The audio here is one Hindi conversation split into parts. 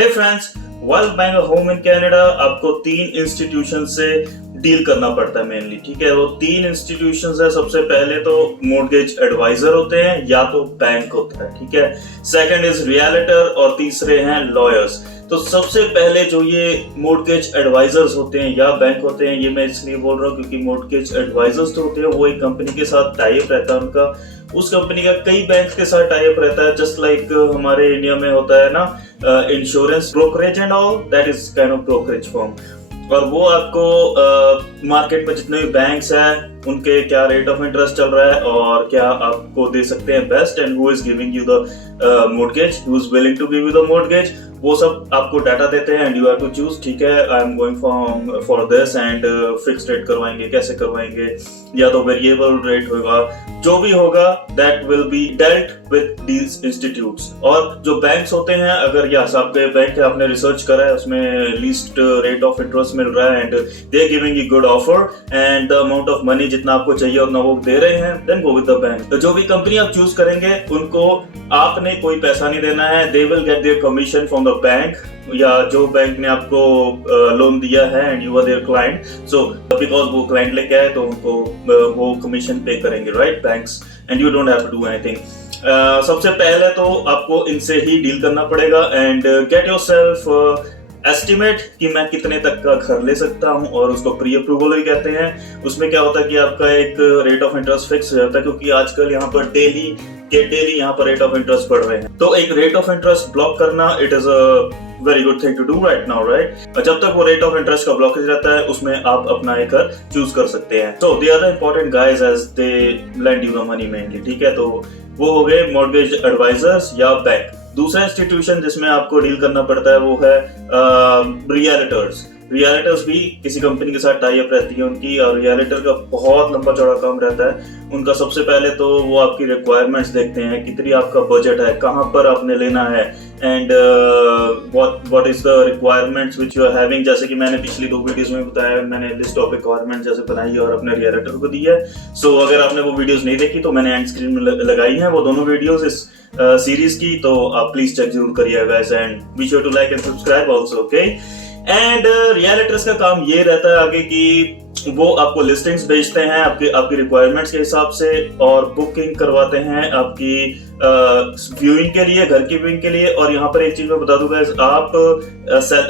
Hey friends, world bank home in Canada आपको 3 इंस्टीट्यूशन से डील करना पड़ता है मेनली। ठीक है, वो 3 इंस्टीट्यूशन है। सबसे पहले तो मोर्टगेज एडवाइजर होते हैं या तो बैंक होता है। ठीक है, सेकंड इज रियलिटर और तीसरे हैं लॉयर्स। तो सबसे पहले जो ये मोर्टगेज एडवाइजर्स होते हैं या बैंक होते हैं, ये मैं इसलिए बोल रहा हूँ क्योंकि मोर्टगेज एडवाइजर्स तो होते हैं वो एक कंपनी के साथ टाई अप रहता है उनका, उस कंपनी का कई बैंक के साथ टाई अप रहता है। जस्ट लाइक हमारे इंडिया में होता है ना insurance brokerage and all, that is kind of brokerage firm. और वो आपको मार्केट में जितने भी बैंक्स हैं उनके क्या रेट ऑफ इंटरेस्ट चल रहा है और क्या आपको दे सकते हैं best, and who is giving you the mortgage, who is willing to give you the mortgage, वो सब आपको डाटा देते हैं and you have to choose. ठीक है, I am going for this and fixed rate करवाएंगे, कैसे करवाएंगे, या तो वेरिएबल रेट होगा, जो भी होगा that will be dealt with these institutes. और जो बैंक्स होते हैं, अगर यस आपके बैंक है, आपने रिसर्च करा है, उसमें लीस्ट रेट ऑफ इंटरेस्ट मिल रहा है and they are giving you good offer and the amount of money जितना आपको चाहिए उतना वो दे रहे हैं, then go with the bank. तो जो भी कंपनी आप चूज करेंगे उनको आपने कोई पैसा नहीं देना है, they will get their commission from the bank, या जो बैंक ने आपको लोन दिया है and you are their client, so because वो क्लाइंट लेके आए तो उनको वो कमीशन पे करेंगे, right, banks, and you don't have to do anything. सबसे पहले तो आपको इनसे ही डील करना पड़ेगा एंड गेट योरसेल्फ एस्टिमेट कि मैं कितने तक का घर ले सकता हूं, और उसको प्री अप्रूवल ही कहते हैं। उसमें क्या होता है कि आपका एक रेट ऑफ इंटरेस्ट फिक्स हो जाता है, क्योंकि आजकल यहाँ पर डेली यहाँ पर रेट ऑफ इंटरेस्ट बढ़ रहे हैं। तो एक रेट ऑफ इंटरेस्ट ब्लॉक करना, it is a very good thing to do right now, right. जब तक वो रेट ऑफ इंटरेस्ट का ब्लॉकेज रहता है उसमें आप अपना एक घर चूज कर सकते हैं। So they are the important guys as they lend you the money mainly. ठीक है, तो वो हो गए मॉर्गेज एडवाइजर्स या बैंक। दूसरा इंस्टीट्यूशन जिसमें आपको डील करना पड़ता है वो है रियलिटर्स। रियलिटर्स भी किसी कंपनी के साथ टाई अप रहती है उनकी, और रियलिटर का बहुत लंबा चौड़ा काम रहता है उनका। सबसे पहले तो वो आपकी रिक्वायरमेंट्स देखते हैं, कितनी आपका बजट है, कहाँ पर आपने लेना है, and what is the requirements which you are having. जैसे कि मैंने पिछली 2 वीडियोस में बताया, मैंने लिस्ट ऑफ रिक्वायरमेंट जैसे बनाई है और अपने रियलिटर को दी है। सो अगर आपने वो वीडियोस नहीं देखी तो मैंने एंड स्क्रीन में लगाई है वो दोनों वीडियोस इस सीरीज की, तो आप प्लीज चेक जरूर करिएगा guys, and be sure to like and subscribe also, okay. And realtors का काम ये रहता है आगे कि वो आपको लिस्टिंग्स भेजते हैं आपकी रिक्वायरमेंट्स के हिसाब से, और बुकिंग करवाते हैं आपकी व्यूइंग के लिए, घर की व्यूइंग के लिए। और यहाँ पर एक चीज मैं बता दूंगा,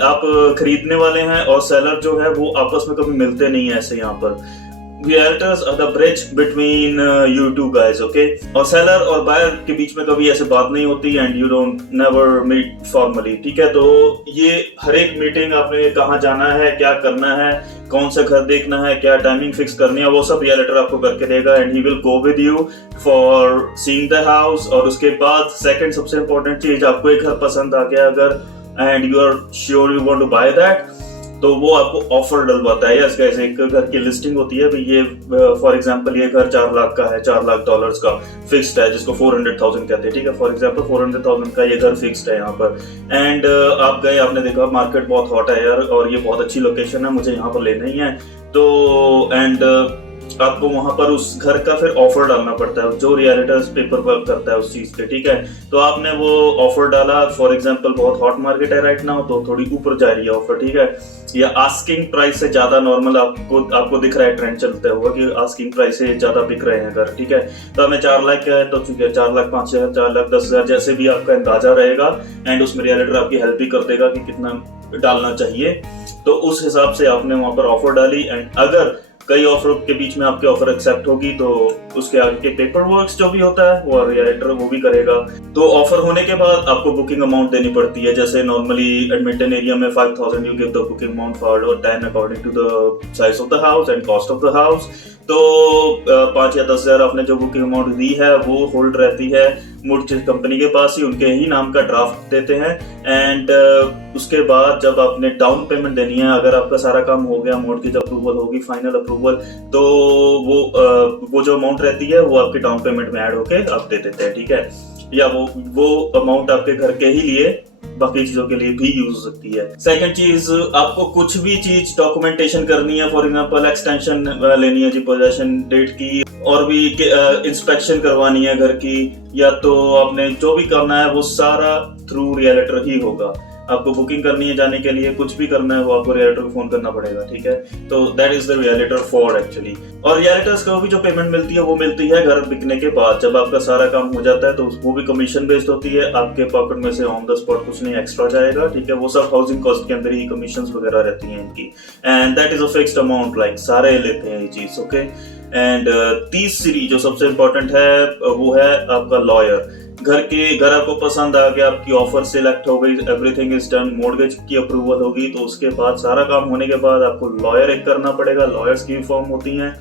आप खरीदने वाले हैं और सेलर जो है वो आपस में कभी मिलते नहीं है ऐसे। यहाँ पर Realtors are the bridge between you two guys, okay? और सेलर और बायर के बीच में कभी ऐसे बात नहीं होती and you don't never meet formally. ठीक है, तो ये हर एक मीटिंग आपने कहाँ जाना है, क्या करना है, कौन सा घर देखना है, क्या टाइमिंग फिक्स करनी है, वो सब रियलिटर आपको करके देगा and he will go with you for seeing the house. और उसके बाद सेकंड सबसे इंपॉर्टेंट चीज, आपको एक घर पसंद आ गया अगर and you are sure you want to buy that, तो वो आपको ऑफर डलवाता है। यस गाइस, एक घर की लिस्टिंग होती है, भाई ये फॉर एग्जांपल ये घर 4 लाख का है, $4 लाख का फिक्स्ड है, जिसको 400,000 कहते हैं। ठीक है, फॉर एग्जांपल 400,000 का ये घर फिक्स्ड है यहाँ पर। एंड आप गए, आपने देखा मार्केट बहुत हॉट है यार और ये बहुत अच्छी लोकेशन है, मुझे यहाँ पर लेना ही है, तो एंड आपको वहां पर उस घर का फिर ऑफर डालना पड़ता है, जो रियलिटर्स पेपर वर्क करता है उस चीज पे। ठीक है, तो आपने वो ऑफर डाला, फॉर एग्जांपल बहुत हॉट मार्केट है राइट नाउ, तो थोड़ी ऊपर जा रही है ऑफर। ठीक है, या आस्किंग प्राइस से ज्यादा नॉर्मल आपको दिख रहा है, ट्रेंड चलता होगा कि आस्किंग प्राइस से ज्यादा बिक रहे हैं घर। ठीक है, तो हमें 4 लाख का है तो चूंकि 4,05,000, 4,10,000 जैसे भी आपका अंदाजा रहेगा, एंड उसमें रियलिटर आपकी हेल्प भी कर देगा कि कितना डालना चाहिए। तो उस हिसाब से आपने वहां पर ऑफर डाली, एंड अगर कई ऑफर के बीच में आपके ऑफर एक्सेप्ट होगी तो उसके आगे के पेपर वर्क जो भी होता है वो रियलिटर वो भी करेगा। तो ऑफर होने के बाद आपको बुकिंग अमाउंट देनी पड़ती है। जैसे नॉर्मली एडमिंटन एरिया में 5,000 you give the booking amount for 10 according to the size of the house and cost of the house. तो 5 या 10,000 आपने जो बुकिंग अमाउंट दी है वो होल्ड रहती है मोर्टगेज कंपनी के पास ही, उनके ही नाम का ड्राफ्ट देते हैं। एंड उसके बाद जब आपने डाउन पेमेंट देनी है, अगर आपका सारा काम हो गया, मोर्टगेज अप्रूवल होगी, फाइनल अप्रूवल, तो वो जो अमाउंट रहती है वो आपके डाउन पेमेंट में ऐड होके आप दे देते हैं। ठीक है, या वो अमाउंट आपके घर के ही लिए बाकी चीजों के लिए भी यूज हो सकती है। सेकंड चीज, आपको कुछ भी चीज डॉक्यूमेंटेशन करनी है, फॉर एग्जांपल एक्सटेंशन लेनी है जी पोजेशन डेट की, और भी इंस्पेक्शन करवानी है घर की, या तो आपने जो भी करना है वो सारा थ्रू रियलिटर ही होगा। आपको बुकिंग करनी है जाने के लिए, कुछ भी करना है वो आपको रियल्टर को फोन करना पड़ेगा, ठीक है। तो that is the realtor for actually. और रियल्टर्स को भी जो पेमेंट मिलती है वो मिलती है घर बिकने के बाद, जब आपका सारा काम हो जाता है तो वो भी कमीशन बेस्ड होती है, आपके पॉकेट में से ऑन द स्पॉट कुछ नहीं एक्स्ट्रा जाएगा, ठीक है। वो सब हाउसिंग कॉस्ट के अंदर ही कमीशन वगैरह रहती हैं इनकी, and that is a fixed amount, like सारे लेते हैं ये चीज, ओके। एंड तीसरी जो सबसे इम्पोर्टेंट है वो है आपका लॉयर। घर आपको पसंद आ गया, आपकी ऑफर सिलेक्ट हो गई, एवरीथिंग इज डन, मॉर्गेज की अप्रूवल होगी, तो उसके बाद सारा काम होने के बाद आपको लॉयर एक करना पड़ेगा। लॉयर्स की फॉर्म होती हैं,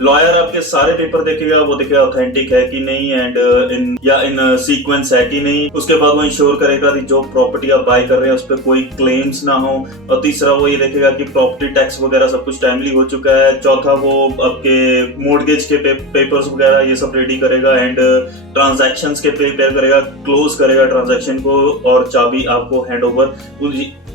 लॉयर आपके सारे पेपर देखेगा, वो देखेगा ऑथेंटिक है कि नहीं एंड इन सीक्वेंस है कि नहीं। उसके बाद वो इंश्योर करेगा कि जो प्रॉपर्टी आप बाय कर रहे हैं उस पर कोई क्लेम्स ना हो। और तीसरा वो ये देखेगा कि प्रॉपर्टी टैक्स वगैरह सब कुछ टाइमली हो चुका है। चौथा वो आपके मॉर्गेज के पेपर्स वगैरह ये सब रेडी करेगा एंड ट्रांजैक्शंस के प्रिपेयर करेगा, क्लोज करेगा ट्रांजैक्शन को, और चाबी आपको हैंड ओवर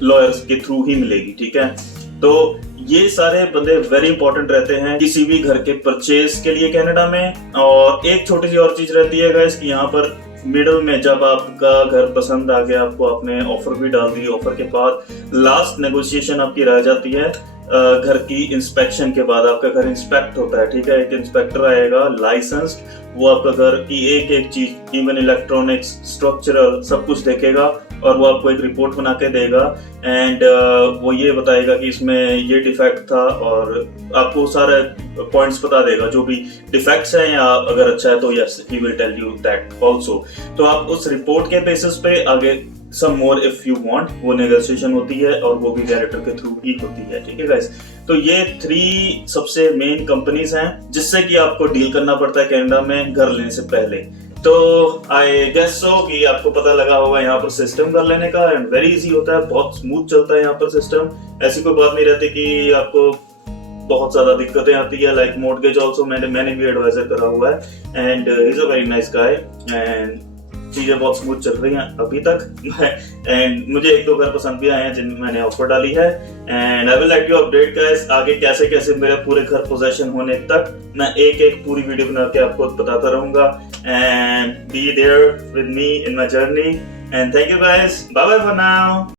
लॉयर्स के थ्रू ही मिलेगी, ठीक है। तो ये सारे बंदे वेरी इंपॉर्टेंट रहते हैं किसी भी घर के परचेज के लिए कनाडा में। और एक छोटी सी और चीज रहती है गाइस कि यहाँ पर मिडल में जब आपका घर पसंद आ गया, आपको आपने ऑफर भी डाल दी, ऑफर के बाद लास्ट नेगोशिएशन आपकी रह जाती है घर की इंस्पेक्शन के बाद। आपका घर इंस्पेक्ट होता है, ठीक है, एक इंस्पेक्टर आएगा लाइसेंस्ड, वो आपका घर की एक एक चीज, इवन इलेक्ट्रॉनिक्स, स्ट्रक्चरल, सब कुछ देखेगा और वो आपको एक रिपोर्ट बना के देगा एंड वो ये बताएगा कि इसमें ये डिफेक्ट था, और आपको सारे पॉइंट्स बता देगा जो भी डिफेक्ट्स हैं, या अगर अच्छा है तो yes he will tell you that also. तो आप उस रिपोर्ट के बेसिस पे आगे some more if you want वो नेगोशिएशन होती है, और वो भी डायरेक्टर के थ्रू ही होती है, ठीक है गाइस। तो ये 3 सबसे मेन कंपनीज हैं जिससे कि आपको डील करना पड़ता है कनाडा में घर लेने से पहले। तो आई गेस सो कि आपको पता लगा होगा यहाँ पर सिस्टम कर लेने का, एंड वेरी इजी होता है, बहुत स्मूथ चलता है यहाँ पर सिस्टम। ऐसी कोई बात नहीं रहती कि आपको बहुत ज्यादा दिक्कतें आती है। लाइक मॉर्गेज ऑल्सो मैंने भी एडवाइजर करा हुआ है and he is a very nice guy, and चीजें बहुत स्मूथ चल रही हैं अभी तक। एंड मुझे 1-2 घर पसंद भी आए हैं जिनमें मैंने ऑफर डाली है, and I will like you update guys आगे कैसे कैसे मेरे पूरे घर पोजेशन होने तक मैं एक एक पूरी वीडियो बना के आपको बताता रहूंगा। And be there with me in my journey, and thank you guys, bye bye for now.